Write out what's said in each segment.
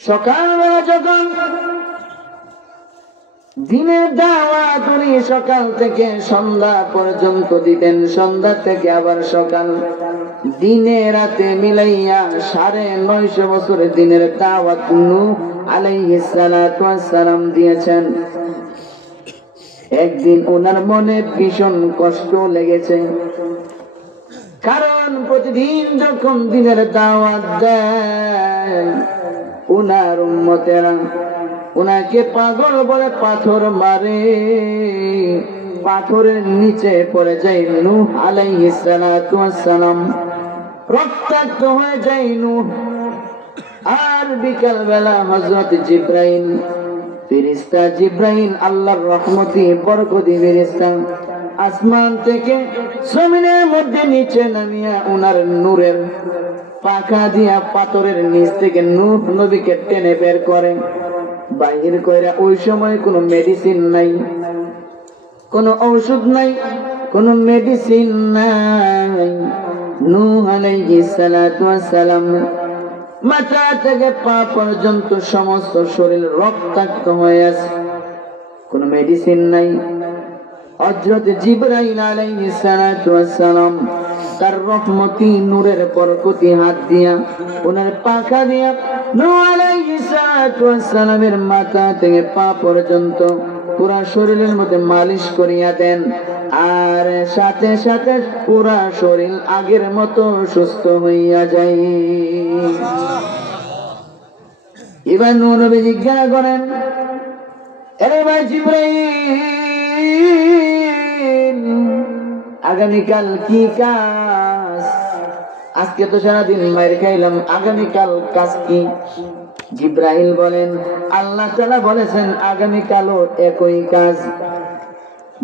সকালবেলা যখন দিনের দাওয়াত উনি সকাল থেকে সন্ধ্যা পর্যন্ত দিতেন, সন্ধ্যা থেকে আবার সকাল, দিনে রাতে মিলাইয়া 950 বছর দিনের দাওয়াত নূহ আলাইহিস সালাতু ওয়াস সালাম দিয়েছেন। একদিন ওনার মনে ভীষণ কষ্ট লেগেছে, কারণ প্রতিদিন যখন দিনের দাওয়াত দেয় ওনার উম্মতেরা ওনাকে পাগল বলে পাথর মারে, পাথরের নিচে পড়ে যায় নূহ আলাইহিস সালাতু ওয়াস সালাম, রক্তাক্ত হয়ে যায় নূহ। আর বিকাল বেলা হযরত জিবরাইল ফেরেশতা জিবরাইল আল্লাহর রহমতি বরকতি ফেরেশতা আসমান থেকে জমিনের মধ্যে নিচে নামিয়া উনার নূরের পাখা দিয়া পাথরের নিচ থেকে নূহ নবীকে টেনে বের করে, বাহির কইরা। ওই সময় কোনো মেডিসিন নাই, কোনো ঔষধ নাই, কোনো মেডিসিন নাই। নূহ আলাইহিস সালাতু ওয়াস সালাম মাথা থেকে পা পর্যন্ত সমস্ত শরীর রক্তাক্ত হয়ে আছে, কোনো মেডিসিন নাই। হযরত জিবরাইল আলাইহিস সালাতু ওয়াস সালাম তার রহমতি নূরের বরকতি হাত দিয়া ওনার পাখা দিয়া নূহ আলাইহিস সালাতু ওয়াস সালামের মাথা থেকে পা পর্যন্ত পুরা শরীরের মধ্যে মালিশ করিয়া দেন, আর সাথে সাথে পুরা শরীর আগের মতো সুস্থ হইয়া যায়। এবার নূহ নবী জিজ্ঞাসা করেন, আরে ভাই জিবরাইল, আগামীকাল কি কাজ? আজকে তো সারাদিন মায়ের খাইলাম, আগামীকাল কাজ কি? জিবরাইল বলেন, আল্লাহ তাআলা বলেছেন আগামীকালও একই কাজ,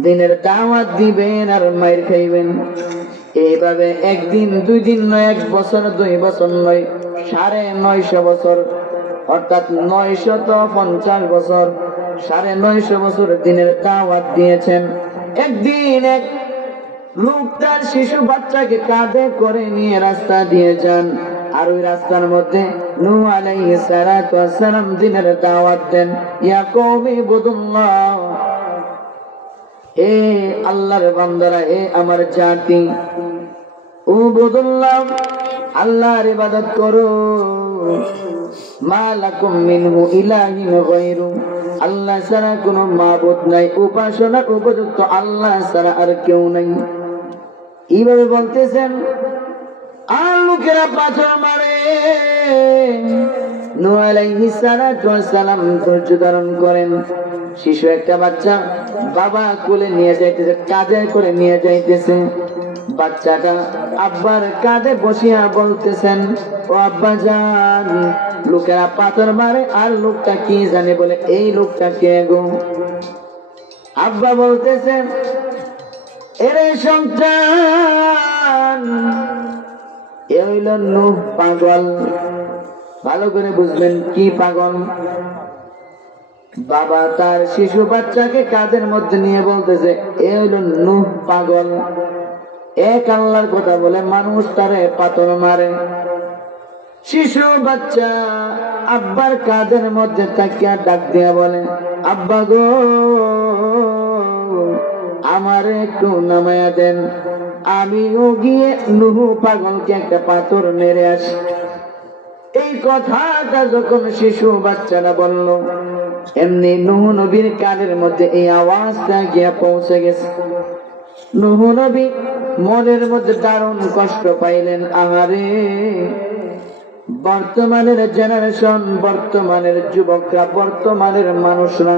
দিনের দাওয়াত দিবেন আর মায়ের খাইবেন। এইভাবে একদিন 2 দিন নয়, 1 বছর 2 বছর নয়, 950 বছর, অর্থাৎ 950 বছর, 950 বছর দিনের দাওয়াত দিয়েছেন। একদিন এক লোক তার শিশু বাচ্চাকে কাঁধে করে নিয়ে রাস্তা দিয়ে যান, আর ওই রাস্তার মধ্যে নূহ আলাইহিস সালাতু ওয়াস সালাম দিনের দাওয়াত দেন, ইয়া কওমি ইবুদুল্লাহ, হে আল্লাহর বান্দারা, হে আমার জাতি, উবুদুল্লাহ, আল্লাহর ইবাদত করো, মা লাকুম মিনহু ইলাহিন গায়রু, আল্লাহ ছাড়া কোনো মাবুদ নাই, উপাসনার উপযুক্ত আল্লাহ ছাড়া আর কেউ নাই। এইভাবে বলতেছেন, আর লোকেরা পাথর মারে। নূহ আলাইহিস সালাতু ওয়াস সালাম ধৈর্য ধারণ করেন। শিশু একটা বাচ্চা বাবা কোলে নিয়ে যাইতেছে, কাঁধে করে নিয়ে যাইতেছে। বাচ্চাটা আব্বার কাঁধে বসিয়া বলতেছেন, ও আব্বা জান, লোকেরা পাথর মারে, আর লোকটা কি জানে? বলে, এই লোকটা কে গো? আব্বা বলতেছেন, এরে সন্তান, এ হইল নূহ পাগল। ভালো করে বুঝবেন কি পাগল। বাবা তার শিশু বাচ্চাকে কাঁধের মধ্যে নিয়ে বলতেছে, এ হইল নূহ পাগল। এক আল্লাহর কথা বলে মানুষ তারে পাথর মারে। শিশু বাচ্চা আব্বার কাঁধের মধ্যে তাকিয়া ডাক দিয়া বলে, আব্বা গো, আমারে একটু নামায়া দেন, আমিও গিয়ে নূহ পাগলকে একটা পাথর মেরে আসি। এই কথাটা যখন শিশু বাচ্চারা বলল, এমনি নূহ নবীর কানের মধ্যে এই আওয়াজটা গিয়া পৌঁছে গেছে। নূহ নবী মনের মধ্যে দারুণ কষ্ট পাইলেন। আহারে, বর্তমানের জেনারেশন, বর্তমানের যুবকরা, বর্তমানের মানুষরা,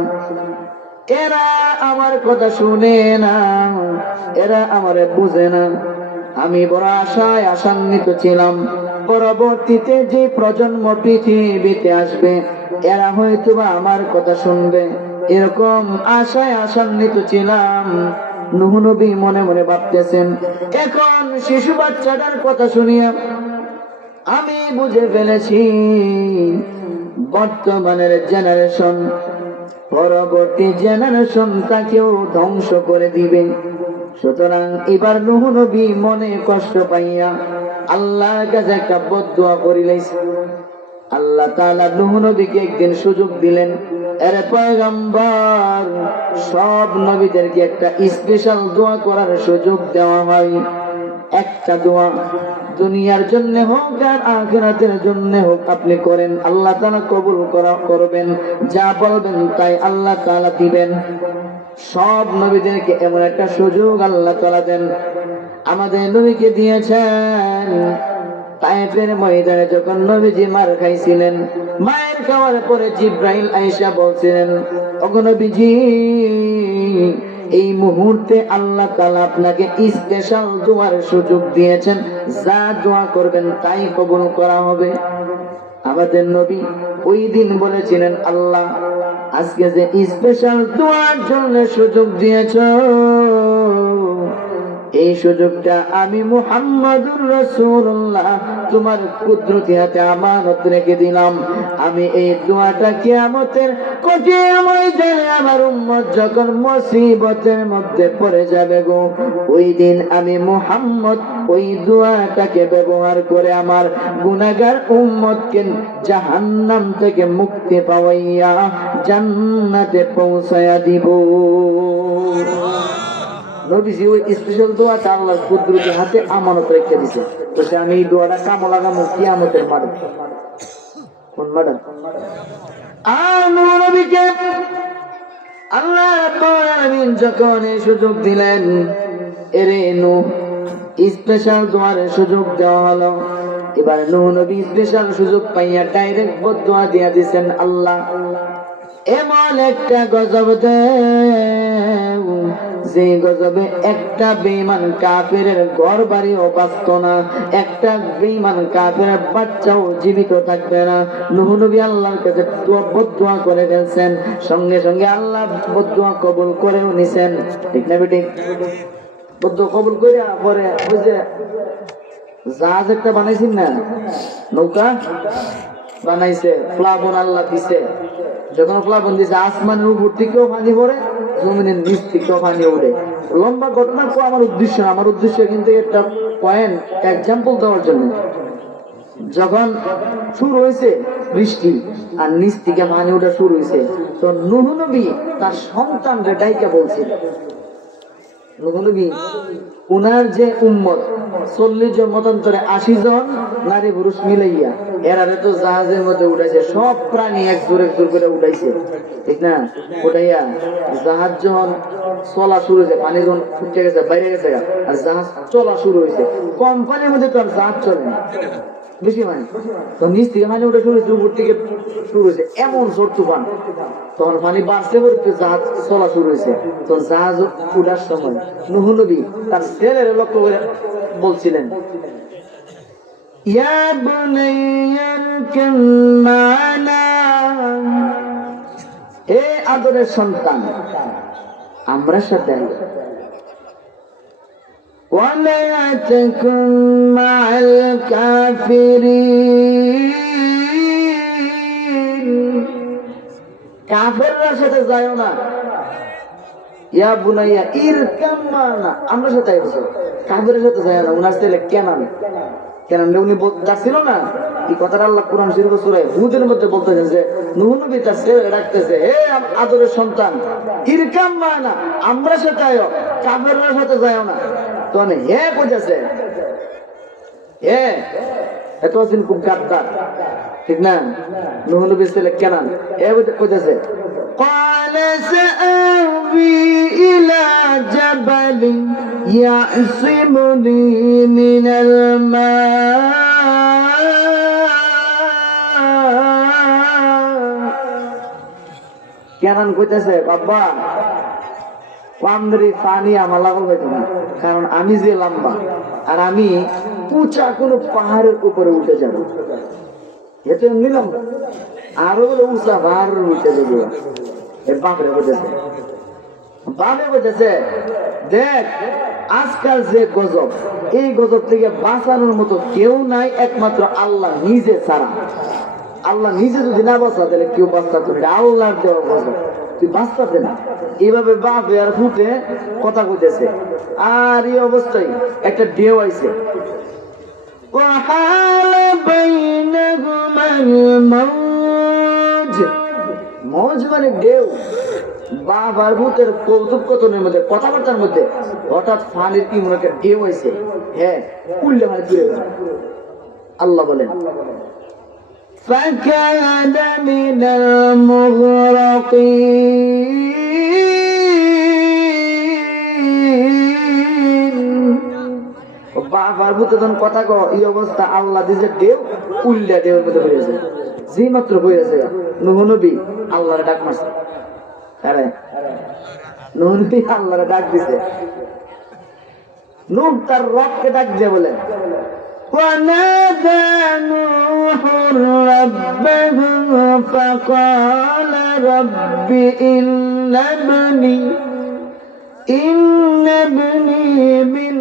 এরা আমার কথা শুনে না, এরা আমারে বুঝে না। আমি বড় আশায় আশান্বিত ছিলাম, পরবর্তীতে যে প্রজন্ম পৃথিবীতে আসবে এরা হয়তো বা আমার কথা শুনবে, এরকম আশায় আশান্বিত ছিলাম। নূহ নবী মনে মনে ভাবতেছেন, এখন শিশু বাচ্চাটার কথা শুনিয়া আমি বুঝে ফেলেছি বর্তমানের জেনারেশন পরবর্তী জেনারেশন তাকেও ধ্বংস করে দিবে। সুতরাং এবার নূহ নবী মনে কষ্ট পাইয়া আল্লাহর কাছে একটা বদদুয়া করিলেন। আল্লাহ তাআলা নূহ নবীকে একদিন সুযোগ দিলেন, আরে পয়গম্বর, সব নবীদেরকে একটা স্পেশাল দোয়া করার সুযোগ দেওয়া হয়। একটা দোয়া দুনিয়ার জন্য হোক আর আখিরাতের জন্য হোক আপনি করেন, আল্লাহ তাআলা কবুল করবেন, যা বলবেন তাই আল্লাহ তাআলা দিবেন। সব নবীদেরকে এমন একটা সুযোগ আল্লাহ তাআলা দেন। আমাদের নবীকে দিয়েছেন। তায়েফের ময়দানে যখন নবীজি মার খাইছিলেন, মায়ের খাওয়ার পরে জিব্রাইল আয়েশা বলছিলেন, ওগো নবীজি, এই মুহূর্তে আল্লাহ তাআলা আপনাকে স্পেশাল দোয়ার সুযোগ দিয়েছেন, যা দোয়া করবেন তাই কবুল করা হবে। আমাদের নবী ওই দিন বলেছিলেন, আল্লাহ আজকে যে স্পেশাল দোয়ার জন্য সুযোগ দিয়েছো, এই সুযোগটা আমি মুহাম্মাদুর রাসূলুল্লাহ তোমার কুদরতি হাতে আমানত রেখে দিলাম। আমি এই দোয়াটা কিয়ামতের কঠিন ময়দানে আমার উম্মত যখন মুসিবতের মধ্যে পড়ে যাবে গো, ওই দিন আমি মুহাম্মদ ওই দোয়াটাকে ব্যবহার করে আমার গুনাহগার উম্মতকে জাহান্নাম থেকে মুক্তি পাওয়াইয়া জান্নাতে পৌঁছায়া দিব। নবীজি ওই স্পেশাল দোয়াটা আল্লাহর কুদরতি হাতে আমানত রেখে দিয়েছে। তো আমি এই দোয়াটা কামে লাগামু কিয়ামতের মাঠে। কোন মাঠে? নবীকে আল্লাহ রাব্বুল আলামিন যখন এই সুযোগ দিলেন, এরে নূহ স্পেশাল দোয়ার সুযোগ দেওয়া হলো। এবার নূহ নবী স্পেশাল সুযোগ পাইয়া ডাইরেক্ট বদদোয়া দিয়া দিয়েছেন, আল্লাহ এমন একটা গজব দেও যে গজবে একটা বেঈমান কাফেরের ঘর বাড়িও বাঁচত না, একটা বেঈমান কাফেরের বাচ্চাও জীবিত থাকবে না। নূহ নবী আল্লাহর কাছে বদদোয়া করে ফেলছেন, সঙ্গে সঙ্গে আল্লাহ বদদোয়া কবুল করেও নিছেন। ঠিক না বেটি? বদদোয়া কবুল করে পরে ওই যে জাহাজ একটা বানাইছেন না, নৌকা বানাইছে, প্লাবন আল্লাহ দিছে। যখন প্লাবন দিছে, আসমানের উপর থেকেও পানি পড়ে, জমিনের নিচ থেকেও পানি উঠে। লম্বা ঘটনা তো আমার উদ্দেশ্য না, আমার উদ্দেশ্য কিন্তু একটা পয়েন্ট এক্সাম্পল দেওয়ার জন্য। যখন শুরু হয়েছে বৃষ্টি আর নিচ থেকে পানি ওঠা শুরু হয়েছে, তো নূহ নবী তার সন্তানরে ডাইকা বলছিল, নূহ নবী উনার যে উম্মত 40 জন মতান্তরে 80 জন নারী পুরুষ মিলাইয়া এরারে তো জাহাজের মধ্যে উঠাইছে, সব প্রাণী এক জোর করে উঠাইছে, ঠিক না? উঠাইয়া জাহাজ যখন চলা শুরু হয়েছে, পানি যখন ফুটে গেছে, বাইরে গেছে, আর জাহাজ চলা শুরু হয়েছে, কম পানির মধ্যে তো আর জাহাজ চলে না, বেশি পানি, তো নিচ থেকে পানি ওঠা শুরু হয়েছে, উপর থেকে শুরু হয়েছে এমন জোর তুফান, তখন পানি বাড়তে বাড়তে জাহাজ চলা শুরু হয়েছে। তখন জাহাজ উঠার সময় নূহ নবী তার ছেলের লক্ষ্য করে বলছিলেন, ইয়া বুনাইয়া ইরকাম মা'না, হে আদরের সন্তান আমরা সাথে আয়, ওয়ালা তাকুন মা'আল কাফিরিন, কাফেরদের সাথে যাও না। ইয়া বুনাইয়া ইরকাম মা'না, আমরা সাথে আইছো, কাফেরের সাথে যাও না। উনার ছেলে কেনান উনি যাচ্ছিল না, এই কথাটা আল্লাহ কুরআন শরীফে সূরা হুদের মধ্যে বলতেছেন যে নূহ নবী তার ছেলে ডাকতেছে, হে আদরের সন্তান ইরকাম মা'না, আমরা সাথে আয়ো, কাফেরদের সাথে যাও না। তখন হে কইতেছে, হে এত আছেন খুব গাদ্দার, ঠিক না? নূহ নবীর ছেলে কেনান হে কইতেছে, قال سآوي إلى جبل يعصمني من الماء, কেনান কইতেছে, বাবা পান্ডরি পানি আমার লাগল হইতো না, কারণ আমি যে লম্বা আর আমি উঁচা কোনো পাহাড়ের উপরে উঠে যাব, এতে নিলাম আরো উঁচা পাহাড়ের উঠে যাবো। বাপরে বলতেছে, দেখ আজকাল যে গজব, এই গজব থেকে বাঁচানোর মতো কেউ নাই একমাত্র আল্লাহ নিজে ছাড়া। আল্লাহ নিজে যদি না বাঁচা তাহলে কেউ বাঁচতে না, আল্লাহর দেওয়া গজব, তুই বাঁচতে না। এইভাবে বাপে আর ফুটে কথা কইতেছে, আর এই অবস্থায় একটা ঢেউ আইছে, وحال بين মৌজ মানে ঢেউ। বাবার ভূতের কৌতুকথনের মধ্যে, কথাবার্তার মধ্যে হঠাৎ পানির কি মনে একটা ঢেউ হয়েছে, হ্যাঁ উল্লে মানে ঘুরে গেল। আল্লাহ বলেন فكان من المغرقين। বাবার ভূতে যখন কথা কও এই অবস্থা, আল্লাহ দিছে ঢেউ, উল্লে ঢেউর মধ্যে হয়ে গেছে। যে মাত্র হয়েছে নূহ নবী আল্লাহর ডাক মারছে। আরে নূহ নবী আল্লাহর ডাক দিছে। নূহ তার রবকে ডাক দিয়ে বলে ونادى نوح ربه فقال رب إن ابني من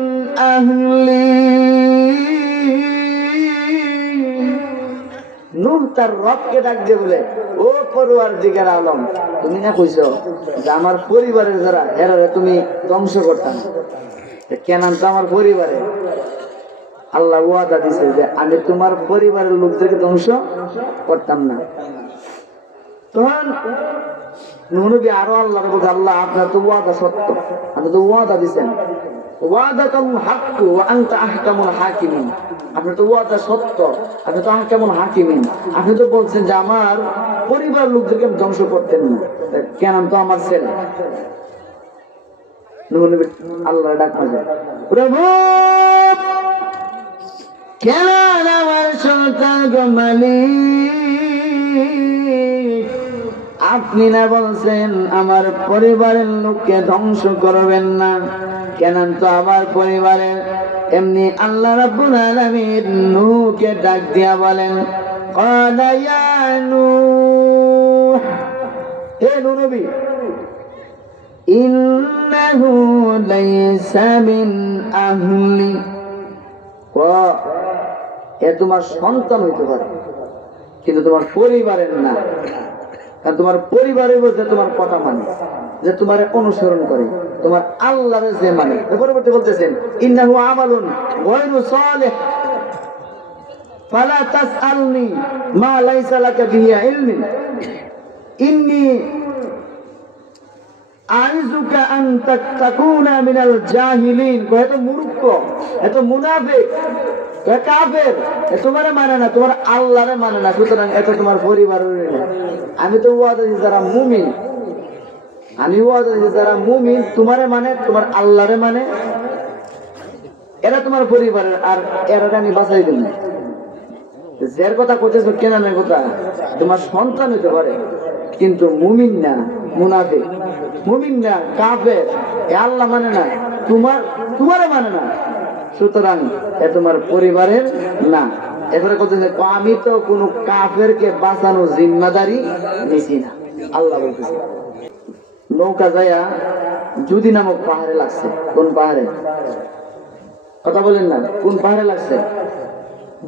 أهلي। নূহ তার রবকে ডাক দিয়ে বলে ও পরওয়ারদিগার আলম, তুমি না কইছো যে আমার পরিবারের যারা এরা তুমি ধ্বংস করতাম, কেন তো আমার পরিবারে আল্লাহ ওয়াদা দিছে যে আমি তোমার পরিবারের লোকদেরকে ধ্বংস করতাম না। তখন নূহ নবী আরো আল্লাহকে বলছে আল্লাহ আপনার তো ওয়াদা সত্য, আপনি তো ওয়াদা দিছেন, ওয়াদাতুল হাক্কু ওয়া আনতা আহকামুল হাকিমিন। আপনি তো ওয়াদা সত্য, আপনি তো আহকামুল হাকিমিন। আপনি তো বলছেন যে আমার পরিবারের লোকদেরকে আমি ধ্বংস করতেন না, কেন তো আমার ছেলে। নূহ নবী আল্লাহ ডাক মাঝে প্রভু কেন আমার সন্তান মালিক, আপনি না বলছেন আমার পরিবারের লোককে ধ্বংস করবেন না, কেন তো আমার পরিবারের। এমনি আল্লাহ রাব্বুল আলামিন নূহকে ডাক দিয়া বলেন ক্বালা ইয়া নূহ, হে নূহ নবী ইন্নাহু লাইসা মিন আহলি, এ তোমার সন্তান হইতে পারে কিন্তু তোমার পরিবারের না। কারণ তোমার পরিবারের বলতে তোমার কথা মানে, যে তোমার অনুসরণ করে, তোমার আল্লাহর যে মানে। পরবর্তী বলতেছেন ইন্নাহু আমালুন গায়রু সালিহ ফালা তাসআলনি মা লাইসা লাকা বিহি ইলমিন ইন্নী আইযুকা আন তাকুনা মিনাল জাহিলিন। এত মূর্খ, এত মুনাফিক, কাফের, তোমার মানে না, তোমার আল্লাহরে মানে না, সুতরাং এত তোমার পরিবারের না। আমি তো ওয়াদা দিছি যারা মুমিন, আমি ওয়াদা দিছি যারা মুমিন তোমারে মানে, তোমার আল্লাহরে মানে, এরা তোমার পরিবারের, আর এরা আমি বাঁচাই দেব না। যার কথা করতেছো কেনানের কথা, তোমার সন্তান হতে পারে কিন্তু মুমিন না, মুনাফিক, মুমিন না, কাফের, এ আল্লাহ মানে না, তোমারে মানে না, সুতরাং এ তোমার পরিবারের না। এরপরে বলতেছে আমি তো কোন কাফেরকে বাঁচানো জিম্মাদারি নিছি না। আল্লাহ বলতেছে নৌকা যায়া জুদি নামক পাহাড়ে লাগছে। কোন পাহাড়ে? কথা বলেন না, কোন পাহাড়ে লাগছে?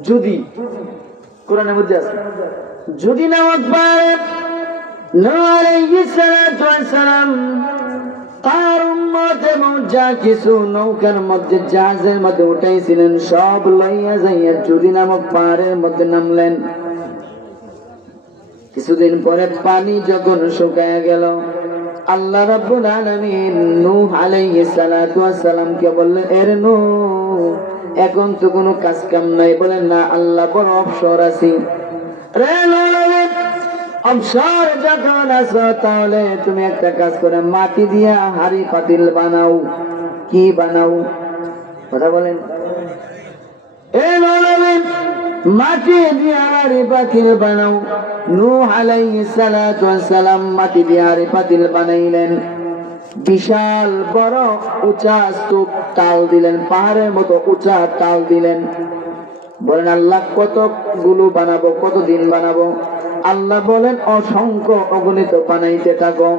জুদি, কোরআনের মধ্যে আছে। জুদি নামক পাহাড়ে নূহ আলাইহিস সালাতু ওয়াস সালাম তার উম্মত এবং যা কিছু নৌকার মধ্যে জাহাজের মধ্যে উঠাইছিলেন সব লইয়া যাইয়া জুদি নামক পাহাড়ের মধ্যে নামলেন। কিছুদিন পরে পানি যখন শুকায়া গেল, আল্লাহ রাব্বুল আলামিন নূহ আলাইহিস সালাতু ওয়াস সালামকে বললেন এর নূহ এখন তো কোনো কাজ কাম নাই। বলেন না আল্লাহ বড় অবসর আছি। রে নূহ অবসর যখন আছো তাহলে তুমি একটা কাজ করে মাটি দিয়া হাড়ি পাতিল বানাও। কি বানাও? কথা বলেন। মাটি দিয়া হাড়ি পাতিল বানাও। নূহ আলাইহিস সালাতু ওয়াস সালাম মাটি দিয়া হাড়ি পাতিল বানাইলেন। বিশাল বড় উঁচা স্তূপ তাল দিলেন, পাহাড়ের মতো উঁচা তাল দিলেন। বলেন আল্লাহ কতগুলো বানাবো, কতদিন বানাবো? আল্লাহ বলেন অসংখ্য অগণিত বানাইতে থাকো।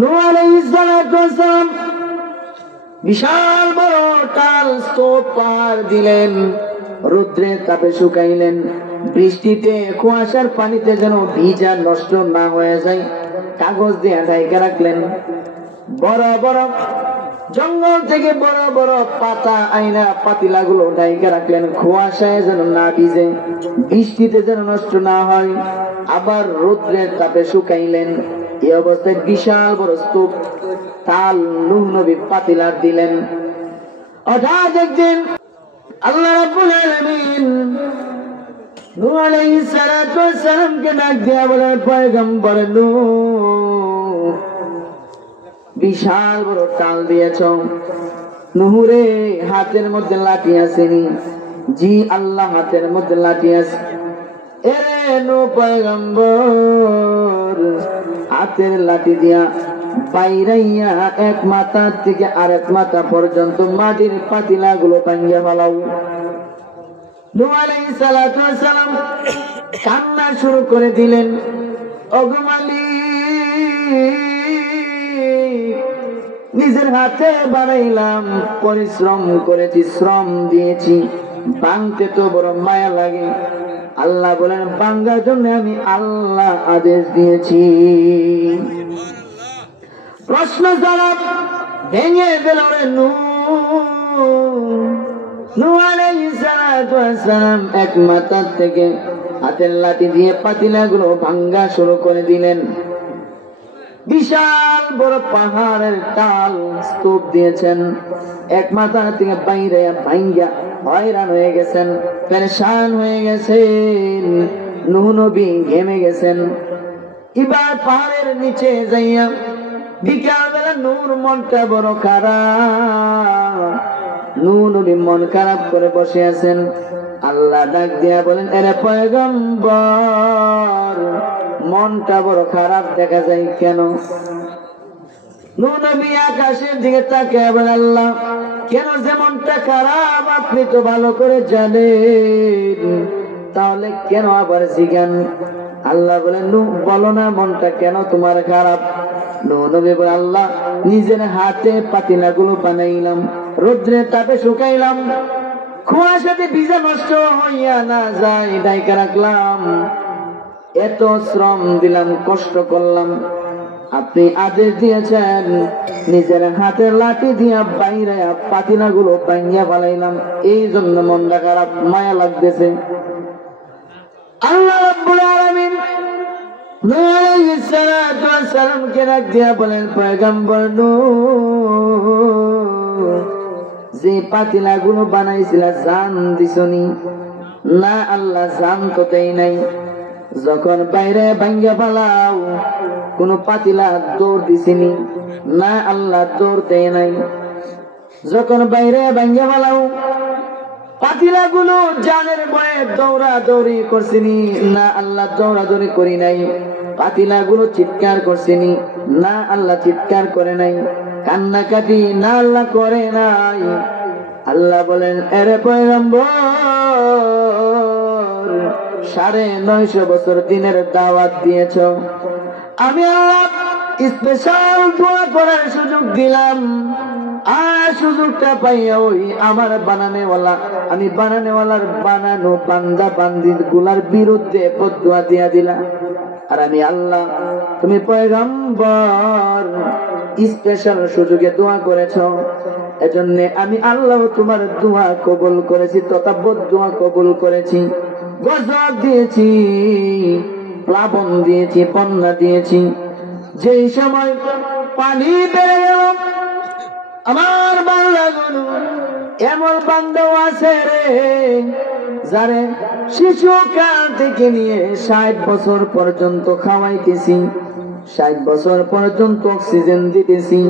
নূহ আলাইহিস সালাতু ওয়াস সালাম বিশাল বড় তাল স্তূপ পাহাড় দিলেন, রৌদ্রের তাপে শুকাইলেন, বৃষ্টিতে কুয়াশার পানিতে যেন ভিজা নষ্ট না হয়ে যায় কাগজ দিয়ে ঢাইকা রাখলেন। বড় বড় জঙ্গল থেকে বড় বড় পাতা আইনা পাতিলাগুলো ঢাইকা রাখলেন, কুয়াশায় যেন না ভিজে, বৃষ্টিতে যেন নষ্ট না হয়, আবার রৌদ্রের তাপে শুকাইলেন। এই অবস্থায় বিশাল বড় স্তূপ তাল নূহ নবী পাতিলার দিলেন। হঠাৎ একদিন আল্লাহ রাব্বুল আলামিন নূহ আলাইহিস সালাতু ওয়াস সালামকে ডাক দিয়া বলেন, পয়গম্বর নূহ, বিশাল বড় তাল দিয়েছ, নূরে হাতের মধ্যে লাঠি আসেনি? জি আল্লাহ, হাতের মধ্যে লাঠি আছে। এরে নূহ পয়গম্বর, হাতের লাঠি দিয়া বাইরাইয়া এক মাথা থেকে আরেক মাথা পর্যন্ত মাটির পাতিলা গুলো ভাঙ্গিয়া ফেলাও। নূহ আলাইহিস সালাতু ওয়াস সালাম কান্না শুরু করে দিলেন, ওগো মালিক, নিজের হাতে বানাইলাম, পরিশ্রম করেছি, শ্রম দিয়েছি, ভাঙতে তো বড় মায়া লাগে। আল্লাহ বলেন, ভাঙ্গার জন্য আমি আল্লাহ আদেশ দিয়েছি। প্রশ্ন জবাব ভেঙে দিল রে নূহ। নূহ আলাইহিস সালাতু ওয়াস সালাম এক মাথা থেকে হাতের লাঠি দিয়ে পাতিলাগুলো ভাঙ্গা শুরু করে দিলেন। বিশাল বড় পাহাড়ের তাল স্তূপ দিয়েছেন, এক মাথা থেকে বাইরে ভাঙ্গা হয়রান হয়ে গেছেন, পেরেশান হয়ে গেছেন। নূহ নবী ঘেমে গেছেন। এবার পাহাড়ের নিচে যাইয়া বিকাল বেলা নূর মনটা বড় খারাপ। নূহ নবী মন খারাপ করে বসে আছেন। আল্লাহ ডাক দিয়া বলেন, এরে পয়গম্বর, মনটা বড় খারাপ দেখা যায় কেন? নূহ নবী আকাশের দিকে তাকিয়ে বলেন, আল্লাহ, কেন যে মনটা খারাপ আপনি তো ভালো করে জানেন, তাহলে কেন আবার জিজ্ঞান? আল্লাহ বলেন, নূহ, বলো না মনটা কেন তোমার খারাপ? নূহ নবী বলেন, আল্লাহ, নিজের হাতে পাতিলাগুলো বানাইলাম, রৌদ্রের তাপে শুকাইলাম, কুয়াশাতে ভিজা নষ্ট হইয়া না যায় ঢাইকা রাখলাম, এত শ্রম দিলাম, কষ্ট করলাম, আপনি আদেশ দিয়েছেন, নিজের হাতের লাঠি দিয়া বাইরে পাতিলাগুলো ভাঙ্গিয়া ফেলাইলাম, এই জন্য মনটা খারাপ, মায়া লাগতেছে। আল্লাহ রাব্বুল আলামিন নূহ আলাইহিস সালাতু ওয়াস সালামকে ডাক দিয়া বলেন, পয়গম্বর নূহ, যে পাতিলাগুলো বানাইছিলা জান দিছনি? না আল্লাহ, জান তো দেই নাই। যখন বাইরে ভাঙ্গা ফেলাও কোন পাতিলা দৌড় দিছিনি? না আল্লাহ, দৌড় দেয় নাই। যখন বাইরে ভাঙ্গা ফেলাও পাতিলাগুলো জানের ভয়ে দৌড়া দৌড়ি করছিনি? না আল্লাহ, দৌড়া দৌড়ি করি নাই। পাতিলাগুলো চিৎকার করছিনি? না আল্লাহ, চিৎকার করে নাই। কান্নাকাটি? না আল্লাহ, করে নাই। আল্লাহ বলেন, এরে পয়গম্বর, 950 বছর দিনের দাওয়াত দিয়েছ, আমি আল্লাহ স্পেশাল দোয়া করার সুযোগ দিলাম, আর সুযোগটা পাইয়া ওই আমার বানানেওয়ালা, আমি বানানেওয়ালার বানানো বান্দা বান্দির গুলার বিরুদ্ধে বদদুয়া দিয়া দিলাম। আর আমি আল্লাহ, তুমি পয়গম্বর স্পেশাল সুযোগে দোয়া করেছ, এজন্য আমি আল্লাহ তোমার দোয়া কবুল করেছি, তথা বদদুয়া কবুল করেছি। গজব দিয়েছি, প্লাবন দিয়েছি, বন্যা দিয়েছি। যেই সময় পানি বেড়ে গেল, আমার বান্দাগুলো, এমন বান্দাও আছে রে যারে শিশুকাল থেকে নিয়ে 60 বছর পর্যন্ত খাওয়াইতেছি, 60 বছর পর্যন্ত অক্সিজেন দিতেছি,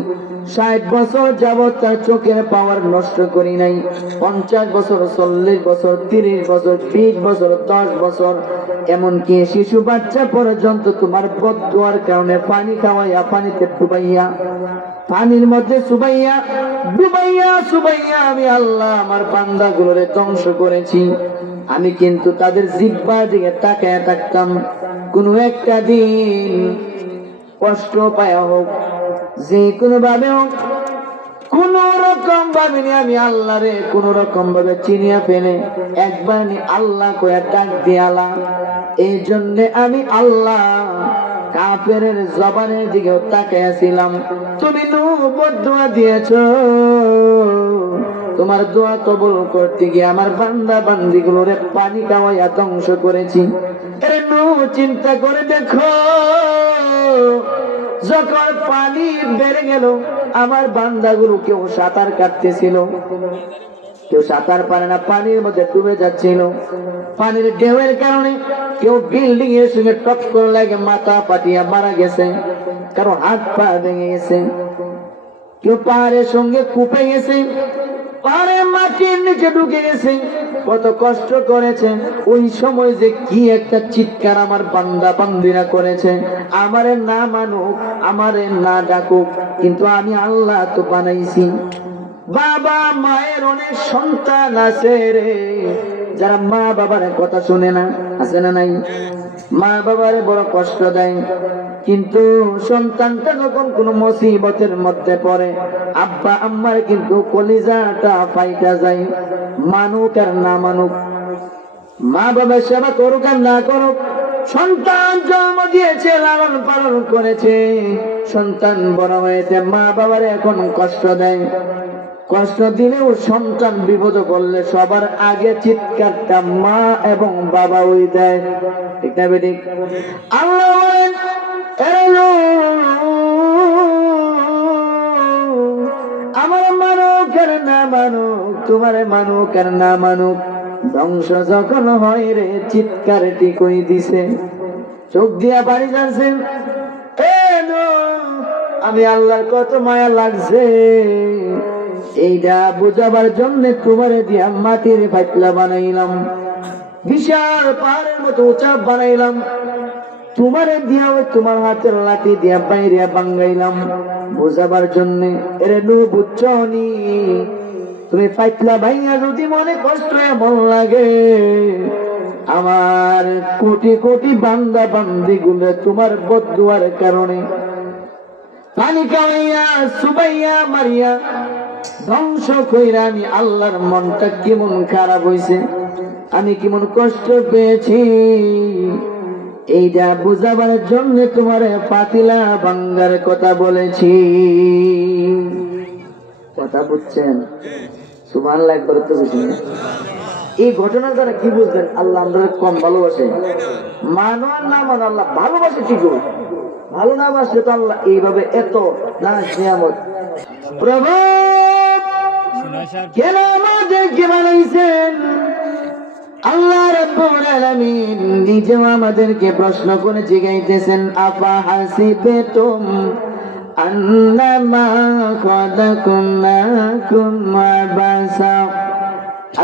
60 বছর যাবত তার চোখের পাওয়ার নষ্ট করি নাই। 50 বছর, 40 বছর, 30 বছর, 20 বছর, 10 বছর, এমনকি শিশু বাচ্চা পর্যন্ত তোমার বদদুয়ার কারণে পানি খাওয়াইয়া, পানিতে ডুবাইয়া, পানির মধ্যে সুবাইয়া ডুবাইয়া সুবাইয়া আমি আল্লাহ আমার বান্দাগুলোরে ধ্বংস করেছি। আমি কিন্তু তাদের জিহ্বার দিকে তাকায় থাকতাম, কোনো একটা দিন কষ্ট পায়া হোক, যে কোনো ভাবে হোক, কোন রকম ভাবে আমি আল্লাহ রে কোন রকম ভাবে চিনিয়া ফেলে একবার আল্লাহ কয়া ডাক দিয়ালা। এই জন্য আমি আল্লাহ কাফ কাফেরের জবানের দিকে তাকাইছিলাম, তুমি বদদুয়া দিয়েছো, তোমার দোয়া কবুল করতে গিয়ে আমার বান্দা বান্দিগুলোরে পানি খাওয়াইয়া ধ্বংস করেছি। এরে চিন্তা করে দেখো, যখন পানি বেড়ে গেল, আমার বান্দাগুলো কেউ সাঁতার কাটতেছিল, কেউ সাঁতার পারে না, পানির মধ্যে ডুবে যাচ্ছিল। পানির ঢেউয়ের কারণে কেউ বিল্ডিং এর সঙ্গে টক্কর লাগে মাথা পাটিয়া মারা গেছে, কারো হাত পা ভেঙে গেছে, কেউ পাহাড়ের সঙ্গে কুপে গেছে, পাহাড়ের মাটির নিচে ঢুকে গেছে, কত কষ্ট করেছে। ওই সময় যে কি একটা চিৎকার আমার বান্দা বান্দিরা করেছে, আমারে না মানুক, আমারে না ডাকুক, কিন্তু আমি আল্লাহ তো বানাইছি। বাবা মায়ের অনেক সন্তান আছে রে, যারা মা বাবার কথা শুনে না, আছে না নাই? মা বাবারে বড় কষ্ট দেয়, কিন্তু সন্তানটা যখন কোন মুসিবতের মধ্যে পড়ে, আব্বা আম্মার কিন্তু কলিজাটা ফাইটা যায়। মানুক আর না মানুক, মা বাবার সেবা করুক আর না করুক, সন্তান জন্ম দিয়েছে, লালন পালন করেছে, সন্তান বড় হয়েছে, মা বাবারে এখন কষ্ট দেয়। কষ্ট দিলেও সন্তান বিপদ করলে সবার আগে চিৎকারটা মা এবং বাবা ওই দেয়, ঠিক না বেঠিক? আল্লাহ বলেন, আমার মানুক আর না মানুক, তোমারে মানুক আর না মানুক, ধ্বংস যখন হয় রে, চিৎকারটি কই দিছে, চোখ দিয়া বাড়ি যাচ্ছে। আমি আল্লাহর কত মায়া লাগছে, এইটা বোঝাবার জন্য তোমারে দিয়া মাটির পাতলা বানাইলাম, বিশাল পাহাড়ের মতো উঁচা বানাইলাম, তোমারে দিয়া তোমার হাতের লাঠি দিয়া বাইরে বাঙ্গাইলাম, বোঝাবার জন্য। এরে বুঝছনি, তুমি পাতলা ভাইয়া যদি মনে কষ্ট এমন লাগে, আমার কোটি কোটি বান্দা বান্দি গুলো তোমার বদদুয়ার কারণে পানি খাওয়াইয়া সুবাইয়া মারিয়া ধ্বংস কইরা, আমি আল্লাহর মনটা কেমন খারাপ হয়েছে, আমি কেমন কষ্ট পেয়েছি, এইটা বুঝাবার জন্য তোমার পাতিলা ভাঙ্গার কথা বলেছি। কথা বুঝছেন? সুবহানাল্লাহ করতে বুঝছেন? এই ঘটনার দ্বারা কি বুঝলেন? আল্লাহ আমরা কম ভালোবাসে, মানো আর না মানো আল্লাহ ভালোবাসে ঠিক, ভালো না বাসলে তো আল্লাহ এইভাবে এত নানা নিয়ামত। প্রভু কেন আমাদেরকে বানাইছেন? আল্লাহ রাব্বুল আলামিন নিজেও আমাদেরকে প্রশ্ন করে জিজ্ঞাসিতেছেন, আফা হাসিবতুম আন্নামা খালাকনাকুম আবাসা।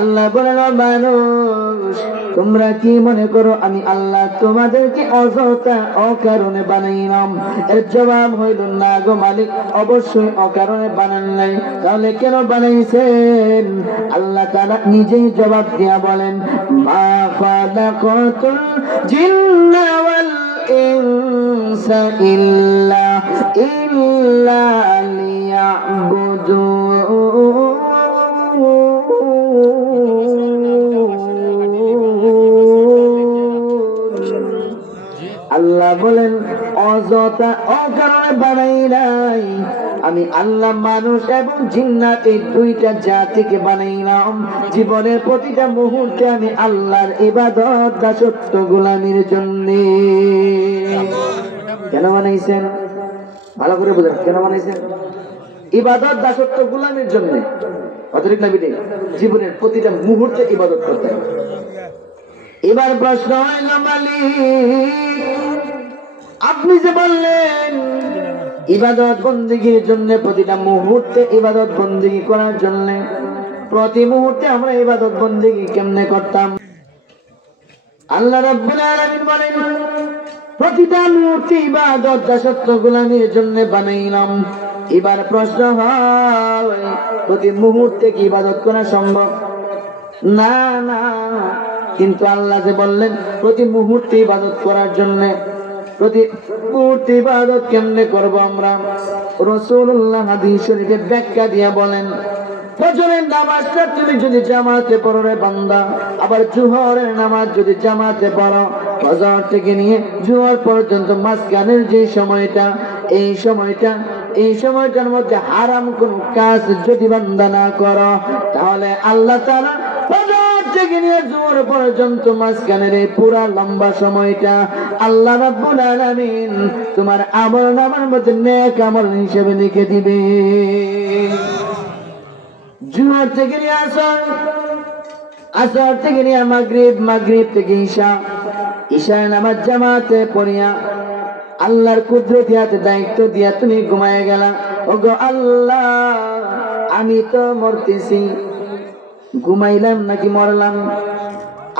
আল্লাহ বলেন, মানুষ তোমরা কি মনে করো আমি আল্লাহ তোমাদেরকে অযথা অকারণে বানাইলাম? এর জবাব হইল, না গো মালিক, অবশ্যই অকারণে বানান নাই। তাহলে কেন বানাইছেন? আল্লাহ তাআলা নিজেই জবাব দিয়া বলেন, মা খালাকাতুল জিন্না ওয়াল ইনসা ইল্লা লিয়াবুদুন। আল্লাহ বলেন, অযথা অকারণে বানাই নাই, আমি আল্লাহ মানুষ এবং জিন্নাত এই দুইটা জাতিকে বানাইলাম জীবনের প্রতিটা মুহূর্তে আমি আল্লাহর ইবাদত দাসত্ব গোলামির জন্য। কেন বানাইছেন? ভালো করে বুঝেন, কেন বানাইছেন? ইবাদত দাসত্ব গোলামির জন্য। অতিরিক্ত নাবিটি জীবনের প্রতিটা মুহূর্তে ইবাদত করতে। এবার প্রশ্ন হইল, মালিক আপনি যে বললেন ইবাদত বন্দেগীর জন্য, প্রতিটা মুহূর্তে ইবাদত বন্দেগী করার জন্য, প্রতি মুহূর্তে আমরা ইবাদত বন্দেগী কেমনে করতাম? আল্লাহ রাব্বুল আলামিন বলেন, প্রতিটা মুহূর্তে ইবাদত দাসত্ব গোলামির জন্য বানাইলাম। এবার প্রশ্ন হয়, প্রতি মুহূর্তে কি ইবাদত করা সম্ভব? না না, কিন্তু আল্লাহ যে বললেন প্রতি মুহূর্তে ইবাদত করার জন্য, প্রতি মুহূর্তে ইবাদত কেমনে করব আমরা? রাসূলুল্লাহ হাদিস শরীফে ব্যাখ্যা দিয়া বলেন, ফজরের নামাজটা তুমি যদি জামাতে পড়ো রে বান্দা, আবার জোহরের নামাজ যদি জামাতে পড়ো, ফজর থেকে নিয়ে জোহর পর্যন্ত মাঝখানের যে সময়টা, এই সময়টার মধ্যে হারাম কোন কাজ যদি বান্দা না করো, তাহলে আল্লাহ তাআলা ফজর থেকে নিয়ে জোহর পর্যন্ত মাঝখানের এই পুরা লম্বা সময়টা আল্লাহ রাব্বুল আলামিন তোমার আমলনামার মধ্যে নেক আমল হিসেবে লিখে দিবে। জোহর থেকে নিয়ে আসর, আসর থেকে নিয়ে মাগরিব, মাগরিব থেকে ঈশা, ঈশার নামাজ জামাতে পড়িয়া আল্লাহর কুদরতি হাতে দায়িত্ব দিয়া তুমি ঘুমায় গেলা। ওগো আল্লাহ, আমি তো মরতেছি, ঘুমাইলাম নাকি মরলাম?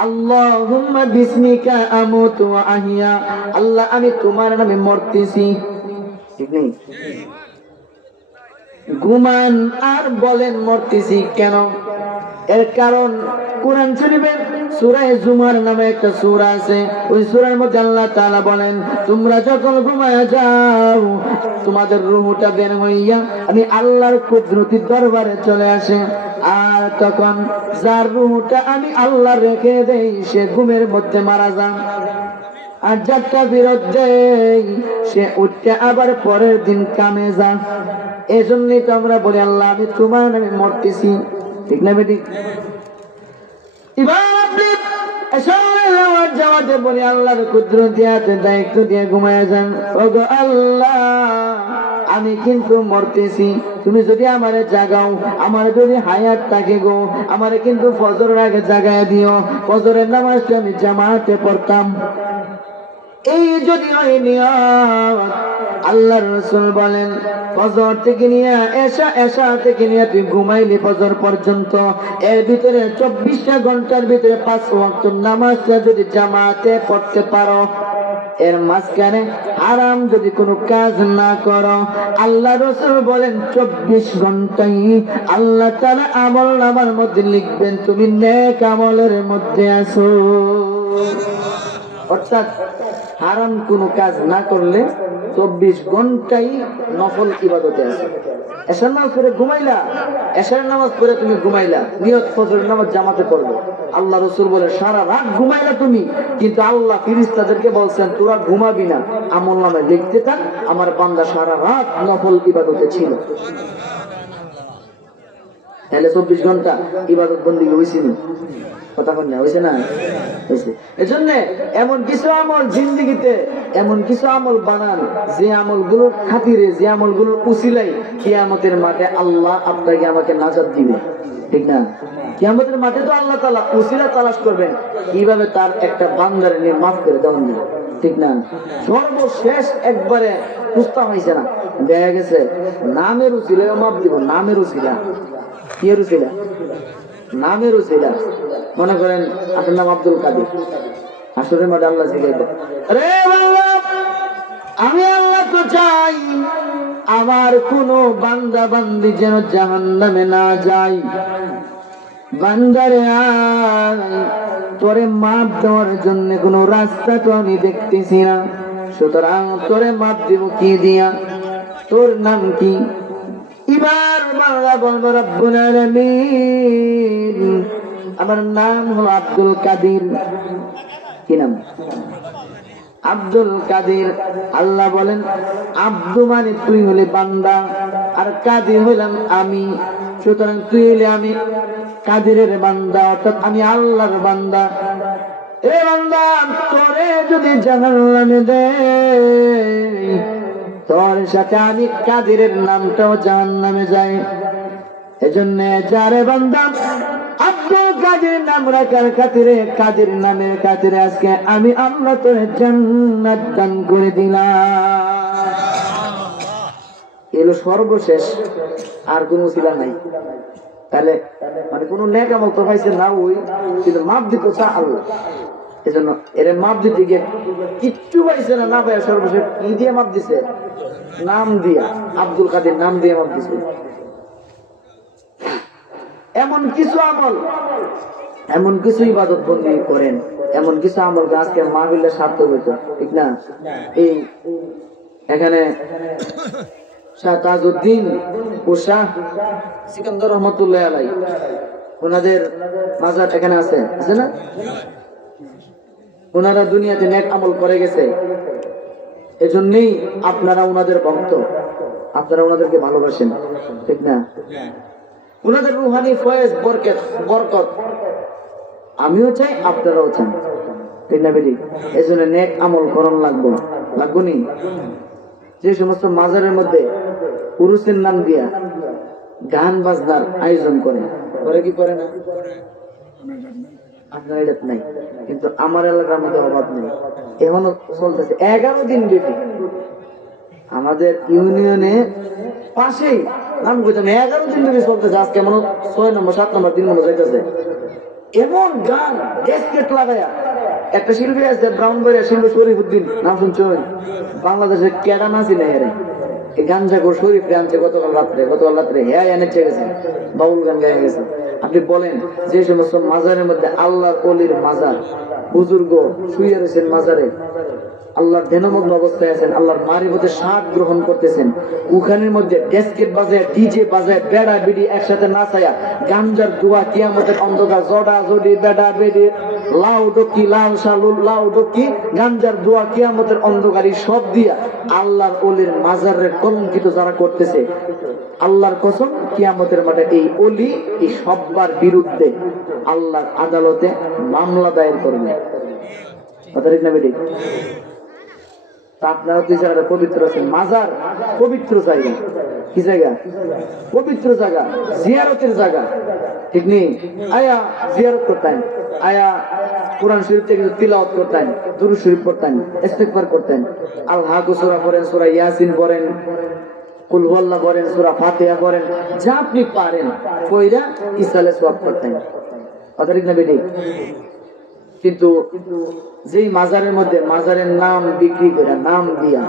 আল্লাহুম্মা বিসমিকা আমুতু ওয়া আহিয়া, আল্লাহ আমি তোমার নামে মরতেছি। ঠিক নেই? ঘুমান আর বলেন মরতেছি কেন? এর কারণ কোরআন শরীফের সূরা জুমার নামে একটা সূরা আছে, ওই সূরার মধ্যে আল্লাহ তাআলা বলেন, তোমরা যখন ঘুমায় যাও তোমাদের রূহটা বের হইয়া আমি আল্লাহর কুদরতি দরবারে চলে আসে, আর তখন যার রূহটা আমি আল্লাহ রেখে দেই সে ঘুমের মধ্যে মারা যায়, আর যারটা বিরত দেই সে উঠতে আবার পরের দিন কামে যায়। এজন্যই তো আমরা বলি আল্লাহ আমি তোমার নামে মরতেছি। ঠিক না বেটি? এবার আপনি জামাতে বলি আল্লাহর কুদরতি হাতে দায়িত্ব দিয়ে ঘুমায় যান। ওগো আল্লাহ, আমি কিন্তু মরতেছি, তুমি যদি আমারে জাগাও, আমার যদি হায়াত থাকে গো, আমারে কিন্তু ফজরের আগে জাগায় দিও, ফজরের নামাজটা আমি জামাতে পড়তাম। এই যদি হয় নিয়ত, আল্লাহর রাসূল বলেন ফজর থেকে নিয়ে এশা থেকে নিয়ে তুই ঘুমাইলি ফজর পর্যন্ত, এর ভিতরে 24টা ঘন্টার ভিতরে 5 ওয়াক্ত নামাজটা যদি জামাতে পড়তে পারো, এর মাঝখানে হারাম যদি কোনো কাজ না করো, আল্লাহ রাসূল বলেন 24 ঘন্টাই আল্লাহ তাআলা আমলনামার মধ্যে লিখবেন তুমি নেক আমলের মধ্যে আছো। অর্থাৎ হারাম কোনো কাজ না করলে 24 ঘন্টাই নফল ইবাদতে আছে। এশার নামাজ পড়ে ঘুমাইলা, এশার নামাজ পড়ে তুমি ঘুমাইলা, নিয়ত ফজরের নামাজ জামাতে পড়বে। আল্লাহ রাসূল বলে সারা রাত ঘুমাইলা তুমি, কিন্তু আল্লাহ ফেরেশতাদেরকে বলছেন তোরা ঘুমাবি না, আমলনামায় লিখতে থাক আমার বান্দা সারা রাত নফল ইবাদতে ছিল। তাহলে 24 ঘন্টা ইবাদত বন্দেগী হইছে না? কথা বল না, হইছে না? হইছে। এজন্য এমন কিছু আমল জিন্দেগিতে, এমন কিছু আমল বানান যে আমলগুলোর খাতিরে, যে আমলগুলোর উসিলাই কিয়ামতের মাঠে আল্লাহ আপনাকে আমাকে নাজাত দিবে। ঠিক না? কিয়ামতের মাঠে তো আল্লাহ তাআলা উসিলা তালাশ করবেন কিভাবে তার একটা বান্দারে নিয়ে মাফ করে দেওয়া হবে। ঠিক না? সর্বশেষ একবারে কুস্তা হয়েছে না, দেখা গেছে নামের উসিলায় মাফ দিব। নামের উসিলা কি উসিলা? নামের উসিলা। মনে করেন আপনার নাম আব্দুল কাদের, আসরের মাঠে আল্লাহ জিজ্ঞাসা, আরে আল্লাহ, আমি আল্লাহ তো চাই আমার কোন বান্দা বান্দি যেন জাহান্নামে না যায়। বান্দারে তোরে মাপ দেওয়ার জন্য কোন রাস্তা তো আমি দেখতেছি না, সুতরাং তোরে মাপ দিব কি দিয়া? তোর নাম কি? এবার বাংলা বলবো রব্বুল আলামিন আমার নাম হলো আব্দুল কাদের। কি নাম? আব্দুল কাদের। আল্লাহ বলেন আব্দু মানে তুই হলে বান্দা, আর কাদের হইলাম আমি, সুতরাং তুই হলে আমি কাদেরের বান্দা, অর্থাৎ আমি আল্লাহর বান্দা। এ বান্দা, তোরে যদি জাহান্নামে দেয়, তোর সাথে আমি কাদেরের নামটাও জাহান্নামে যাই। এজন্য যারে বান্দা আব্দুল কাদের নাম রাখার খাতিরে, কাদের নামের খাতিরে আজকে আমি আল্লাহ তোরে জান্নাত দান করে দিলাম। এলো সর্বশেষ, আর কোন উসিলা নাই। তাহলে মানে কোন নেক আমল তো পাইছে না, ওই কিন্তু মাপ দিতে চা আল্লাহ। এজন্য এর মাপ দিতে গিয়ে কিচ্ছু পাইছে না, না পাই সর্বশেষ কি দিয়ে মাপ দিছে? নাম দিয়া, আব্দুল কাদের নাম দিয়ে মাপ দিছে। এমন কিছু আমল, এমন কিছু ইবাদত বন্দী করেন, এমন কিছু আমল আজকে মাহফিলের সার্থক হইতো। ঠিক না? এই এখানে শাহ তাজউদ্দিন ও শাহ সিকান্দার রহমতুল্লাহ আলাইহি ওনাদের মাজার এখানে আছে, আছে না? ওনারা দুনিয়াতে নেক আমল করে গেছে, এজন্যই আপনারা ওনাদের ভক্ত, আপনারা ওনাদেরকে ভালোবাসেন, ঠিক না? ওনাদের রুহানি ফয়েজ বরকত আমিও চাই, আপনারাও চান, ঠিক না বেটি? এজন্য নেক আমল করণ লাগবো নি। যে সমস্ত মাজারের মধ্যে পুরুষের নাম দিয়া গান বাজনার আয়োজন করে কি করে না? আপনার এটা নাই, কিন্তু আমার এলাকার মধ্যে অভাব নেই, এখনো চলতেছে 11 দিন ব্যাপী। আমাদের ইউনিয়নে পাশেই নাম কইতাম 11 দিন ব্যাপী চলতেছে। আজকে এমন 6 নম্বর 7 নম্বর 3 নম্বর যাইতেছে। এমন গান ডেস্কেট লাগায়া একটা শিল্পী আছে ব্রাউন বইয়া, শিল্পী শরীফউদ্দিন, নাম শুনছেন? বাংলাদেশের কেডা নাচি নাই এর এই গাঞ্জাগর শরীফ আনছে গতকাল রাত্রে হ্যাঁ এনে গেছে, বাউল গান গায়ে গেছে। আপনি বলেন, যে সমস্ত মাজারের মধ্যে আল্লাহর ওলির মাজার, বুজুর্গ শুয়ে রয়েছেন মাজারে, আল্লাহর ধ্যানমগ্ন অবস্থায় আছেন, আল্লাহর মারিফতের স্বাদ গ্রহণ করতেছেন, ওখানের মধ্যে ডেস্কেট বাজায়, ডিজে বাজায়, বেড়া বেড়ি একসাথে নাচায়া গাঞ্জার দোয়া, কিয়ামতের অন্ধকার, জডা জডি বেড়া বেড়ি, লাউ ডকি লাল শালুল লাউ ডকি, গাঞ্জার দোয়া, কিয়ামতের অন্ধকারী সব দিয়া আল্লাহর ওলির মাজারের কলঙ্কিত যারা করতেছে, আল্লাহর কসম কিয়ামতের মাঠে এই ওলি এই সবার বিরুদ্ধে আল্লাহর আদালতে মামলা দায়ের করবে। কথা ঠিক না বেটি? আপনারা দুই জায়গাটা পবিত্র আছেন। মাজার পবিত্র জায়গা, কি জায়গা? পবিত্র জায়গা, জিয়ারতের জায়গা, ঠিক নেই? আয়া জিয়ারত করতেন, আয়া কোরআন শরীফ থেকে তিলাওয়াত করতেন, দুরূদ শরীফ পড়তেন, ইস্তিগফার করতেন, আল হাক সূরা পড়েন, সূরা ইয়াসিন পড়েন, কুল হুয়াল্লাহ পড়েন, সূরা ফাতিহা পড়েন, যা আপনি পারেন কইরা ইসালে সওয়াব করতেন। কথা ঠিক না বেটি? কিন্তু যেই মাজারের মধ্যে মাজারের নাম বিক্রি করে, নাম দিয়া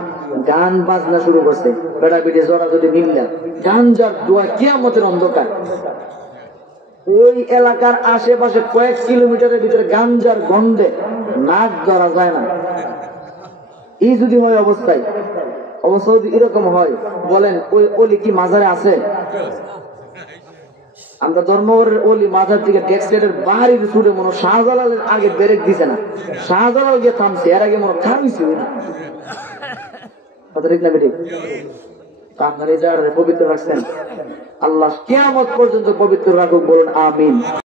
গান বাজনা শুরু করছে, বেড়া বেড়ে জড়া যদি মিললা, গাঞ্জার দোয়া, কিয়ামতের অন্ধকার, ওই এলাকার আশেপাশে কয়েক কিলোমিটারের ভিতরে গাঞ্জার গন্ধে নাক ধরা যায় না। এই যদি হয় অবস্থা যদি এরকম হয়, বলেন ওই ওলি কি মাজারে আছে? আমরা ধর্মগরের ওলি মাজার থেকে ট্যাক্সেটের বাহারি ছুটে মনে শাহজালালের আগে ব্রেক দিছে না, শাহজালাল গিয়ে থামছে, এর আগে মনে থামিছে না। কথা ঠিক না বেঠিক? আপনার এই জায়গাটা পবিত্র রাখছেন, আল্লাহ কিয়ামত পর্যন্ত পবিত্র রাখুক, বলুন আমিন।